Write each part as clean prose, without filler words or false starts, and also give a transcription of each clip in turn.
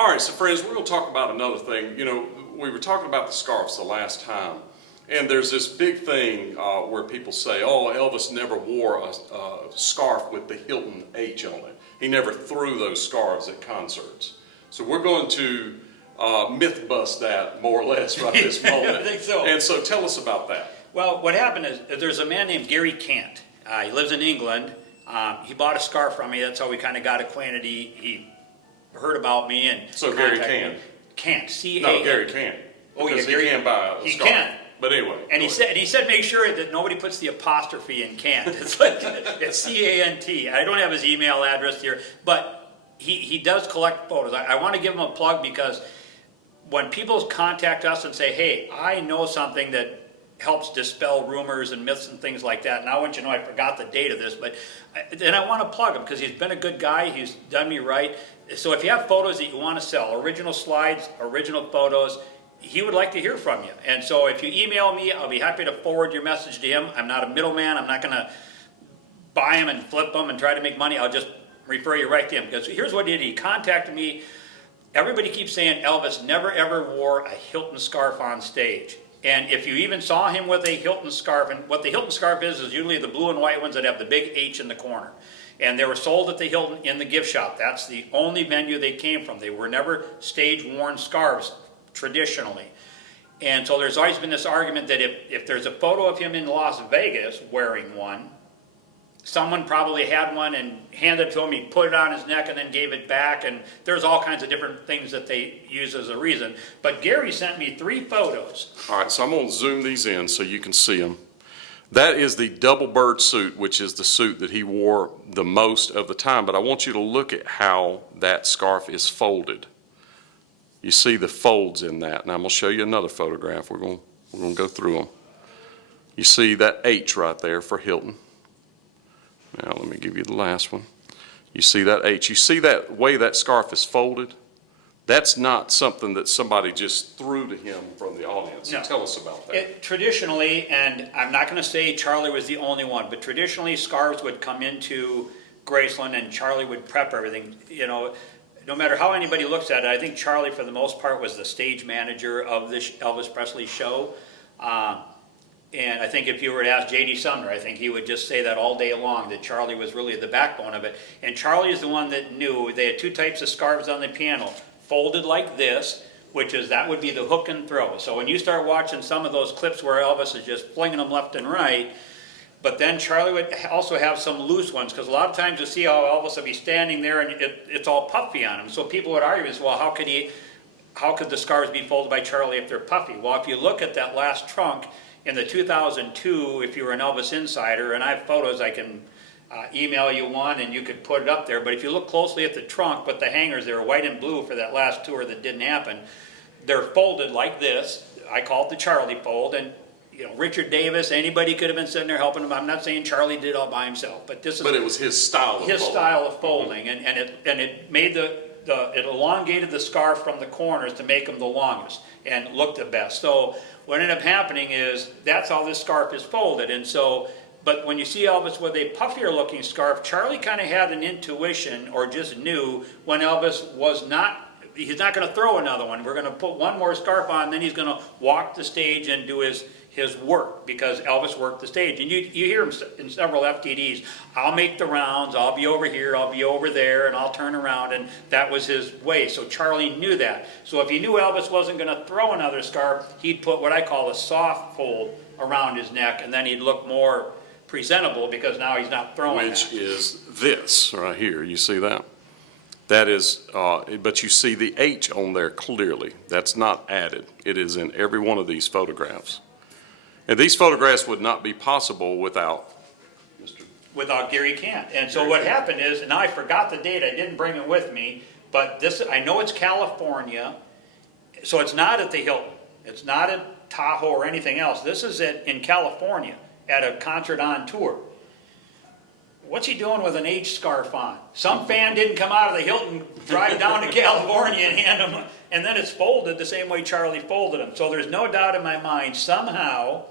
All right, so friends, we're going to talk about another thing. You know, we were talking about the scarves the last time, and there's this big thing where people say, oh, Elvis never wore a scarf with the Hilton H on it. He never threw those scarves at concerts. So we're going to myth bust that more or less right this moment. I think so. And so tell us about that. Well, what happened is there's a man named Gary Cant. He lives in England. He bought a scarf from me. That's how we kind of got acquainted. He heard about me and so Gary Cant. Cant, C-A-N. No, Gary Cant. Oh yeah, because Gary he can buy a he scarf. can. But anyway. And he said make sure that nobody puts the apostrophe in Cant. It's like it's C-A-N-T. I don't have his email address here, but he does collect photos. I want to give him a plug because when people contact us and say, hey, I know something that helps dispel rumors and myths and things like that. And I want you to know I forgot the date of this, but then I want to plug him because he's been a good guy. He's done me right. So if you have photos that you want to sell, original slides, original photos, he would like to hear from you. And so if you email me, I'll be happy to forward your message to him. I'm not a middleman. I'm not going to buy him and flip him and try to make money. I'll just refer you right to him. Because here's what he did. He contacted me. Everybody keeps saying Elvis never ever wore a Hilton scarf on stage. And if you even saw him with a Hilton scarf, and what the Hilton scarf is usually the blue and white ones that have the big H in the corner. And they were sold at the Hilton in the gift shop. That's the only venue they came from. They were never stage-worn scarves traditionally. And so there's always been this argument that if there's a photo of him in Las Vegas wearing one, someone probably had one and handed it to him, he put it on his neck and then gave it back, and there's all kinds of different things that they use as a reason. But Gary sent me 3 photos. All right, so I'm going to zoom these in so you can see them. That is the double bird suit, which is the suit that he wore the most of the time, but I want you to look at how that scarf is folded. You see the folds in that. Now I'm going to show you another photograph. We're going to go through them. You see that H right there for Hilton. Now let me give you the last one. You see that H. You see that way that scarf is folded? That's not something that somebody just threw to him from the audience. No. Tell us about that. Traditionally, and I'm not going to say Charlie was the only one, but traditionally scarves would come into Graceland and Charlie would prep everything. You know, no matter how anybody looks at it, I think Charlie for the most part was the stage manager of this Elvis Presley show. And I think if you were to ask J.D. Sumner, I think he would just say that all day long, that Charlie was really the backbone of it. And Charlie is the one that knew. They had 2 types of scarves on the piano. Folded like this, which is, that would be the hook and throw. So when you start watching some of those clips where Elvis is just flinging them left and right, but then Charlie would also have some loose ones, because a lot of times you see how Elvis would be standing there and it's all puffy on him. So people would argue, well, how could the scarves be folded by Charlie if they're puffy? Well, if you look at that last trunk, in the 2002, if you were an Elvis insider, and I have photos, I can email you one and you could put it up there, but if you look closely at the trunk, but the hangers, they were white and blue for that last tour that didn't happen, they're folded like this. I call it the Charlie fold, and you know, Richard Davis, anybody could have been sitting there helping him. I'm not saying Charlie did it all by himself, but this is... But it was his style of his folding. style of folding, and it made it elongated the scarf from the corners to make them the longest and look the best. So what ended up happening is that's how this scarf is folded. And so, but when you see Elvis with a puffier looking scarf, Charlie kind of had an intuition or just knew when Elvis was not, he's not going to throw another one. We're going to put one more scarf on, then he's going to walk the stage and do his work, because Elvis worked the stage. And you hear him in several FTDs, I'll make the rounds, I'll be over here, I'll be over there, and I'll turn around, and that was his way. So Charlie knew that. So if he knew Elvis wasn't going to throw another scarf, he'd put what I call a soft fold around his neck, and then he'd look more presentable because now he's not throwing Which is this right here. You see that? That is, but you see the H on there clearly. That's not added. It is in every one of these photographs. And these photographs would not be possible without Gary Cant. And so what happened is, and now I forgot the date, I didn't bring it with me, but this, I know it's California, so it's not at the Hilton. It's not at Tahoe or anything else. This is in California at a concert on tour. What's he doing with an H scarf on? Some fan didn't come out of the Hilton, drive down to California and hand him, and then it's folded the same way Charlie folded them. So there's no doubt in my mind, somehow.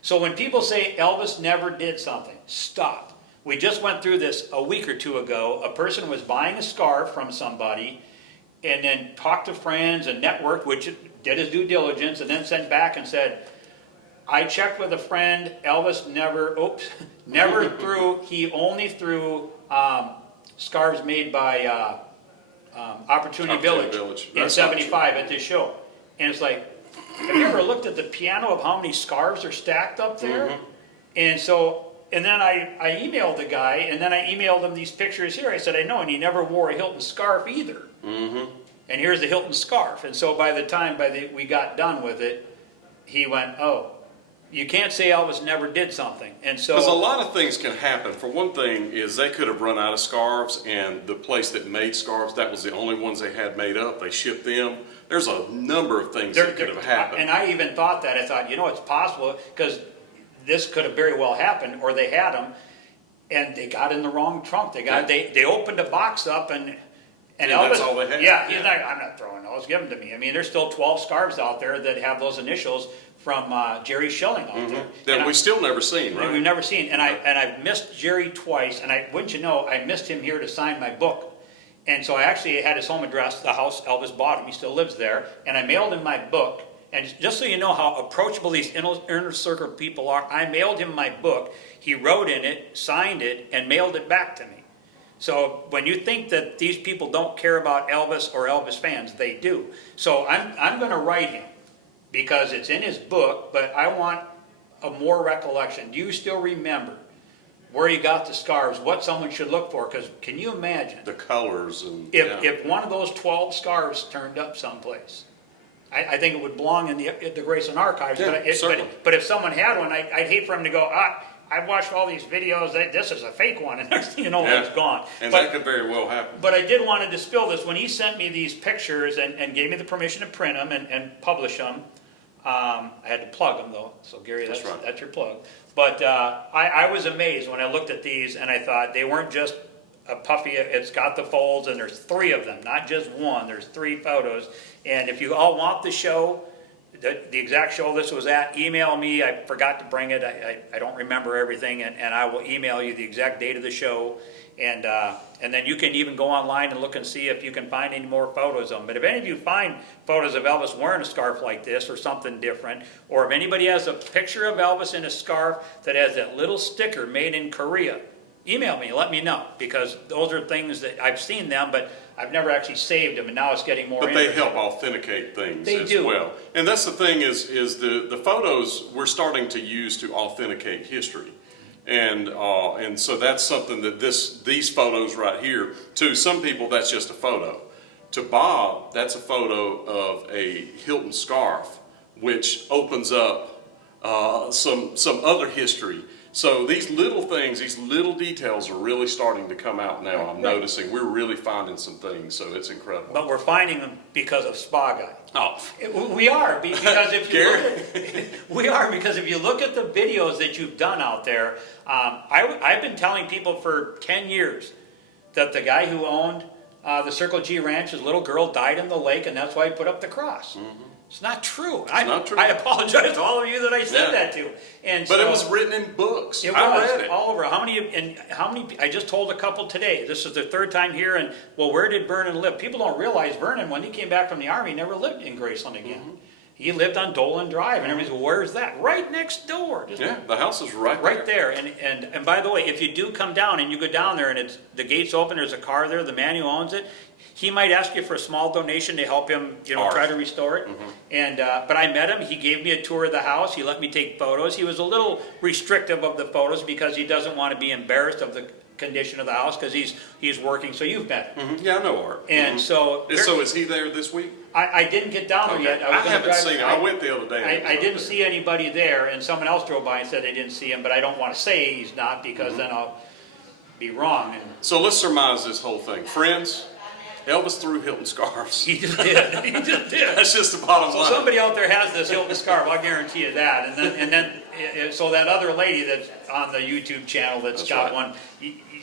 So when people say Elvis never did something, stop. We just went through this a week or 2 ago. A person was buying a scarf from somebody, and then talked to friends and networked, which did his due diligence, and then sent back and said, I checked with a friend, Elvis never threw, he only threw scarves made by Opportunity Village in That's not true. '75 at this show. And it's like, have you ever looked at the piano of how many scarves are stacked up there? And so, and then I emailed the guy, and then I emailed him these pictures here. I said, I know, and he never wore a Hilton scarf either. And here's the Hilton scarf. And so by the time we got done with it, he went, oh, you can't say Elvis never did something. And so, because a lot of things can happen. For one thing is they could have run out of scarves, and the place that made scarves, that was the only ones they had made up. They shipped them. There's a number of things that could have happened. And I even thought that. I thought, it's possible, because this could have very well happened, or they had them, and they got in the wrong trunk. They opened a box up, and Elvis, that's all they had? Yeah, he's like, I'm not throwing those, give them to me. I mean, there's still 12 scarves out there that have those initials from Jerry Schilling out there. That we've still never seen, right? We've never seen. And I've missed Jerry twice, and wouldn't you know, I missed him here to sign my book. And so I actually had his home address, the house Elvis bought him. He still lives there. And I mailed him my book. And just so you know how approachable these inner circle people are, I mailed him my book. He wrote in it, signed it, and mailed it back to me. So when you think that these people don't care about Elvis or Elvis fans, they do. So I'm going to write him, because it's in his book, but I want a more recollection. Do you still remember where you got the scarves, what someone should look for? Because can you imagine The colors and if one of those 12 scarves turned up someplace? I think it would belong in the Grayson archives. Yeah, certainly. But if someone had one, I'd hate for him to go, I've watched all these videos, this is a fake one, and next thing you know, it's gone. And that could very well happen. But I did want to dispel this. When he sent me these pictures and gave me the permission to print them and publish them, I had to plug them though, so Gary, that's right. That's your plug. But I was amazed when I looked at these, and I thought they weren't just a puffy, it's got the folds, and there's 3 of them, not just one, there's 3 photos. And if you all want the show, the exact show this was at, email me. I forgot to bring it, I don't remember everything, and I will email you the exact date of the show. And then you can even go online and look and see if you can find any more photos of them. But if any of you find photos of Elvis wearing a scarf like this or something different, or if anybody has a picture of Elvis in a scarf that has that little sticker made in Korea, email me, let me know, because those are things that I've seen them, but I've never actually saved them, and now it's getting more But they interesting. help authenticate things They as do. well. And that's the thing is the photos we're starting to use to authenticate history. And so that's something that these photos right here, to some people that's just a photo. To Bob, that's a photo of a Hilton scarf, which opens up some other history. So these little things, these little details are really starting to come out now. I'm noticing we're really finding some things, so it's incredible. But we're finding them because of Spa Guy. Oh, We are, because if you Gary? we are, because if you look at the videos that you've done out there, I've been telling people for 10 years that the guy who owned the Circle G Ranch, his little girl died in the lake, and that's why he put up the cross. It's not true. not true. I apologize to all of you that I said that to. And but so, it was written in books. it I was read it. all over. How many? I just told a couple today. This is their 3rd time here, and well, where did Vernon live? People don't realize Vernon, when he came back from the Army, never lived in Graceland again. He lived on Dolan Drive, and everybody's, well, where's that? Right next door. Just Yeah, the house is right there. right there. And by the way, if you do come down and you go down there and the gate's open, there's a car there, the man who owns it, he might ask you for a small donation to help him, try to restore it. And but I met him. He gave me a tour of the house. He let me take photos. He was a little restrictive of the photos because he doesn't want to be embarrassed of the condition of the house, because he's working. So you've met him. Yeah, I know Art. And so is he there this week? I didn't get down there yet. I haven't seen him. I went the other day. I didn't see anybody there, and someone else drove by and said they didn't see him, but I don't want to say he's not, because then I'll be wrong. And So let's surmise this whole thing. Friends, Elvis threw Hilton scarves. he just did. He just did. That's just the bottom So line. somebody out there has this Hilton scarf, I'll guarantee you that. And then so that other lady that's on the YouTube channel that's got right. one,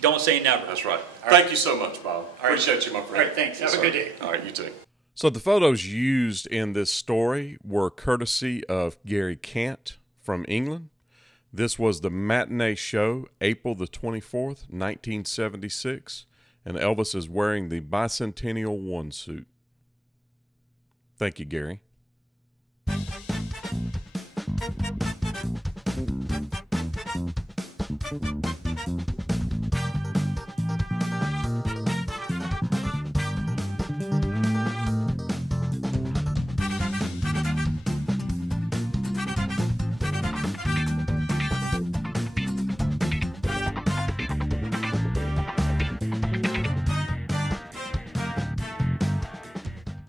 don't say never. That's right. All Thank you so much, Bob. All right. Appreciate you, my friend. All right, thanks. Have a good day. All right, you too. So the photos used in this story were courtesy of Gary Cant from England. This was the matinee show, April the 24th, 1976, and Elvis is wearing the Bicentennial One suit. Thank you, Gary.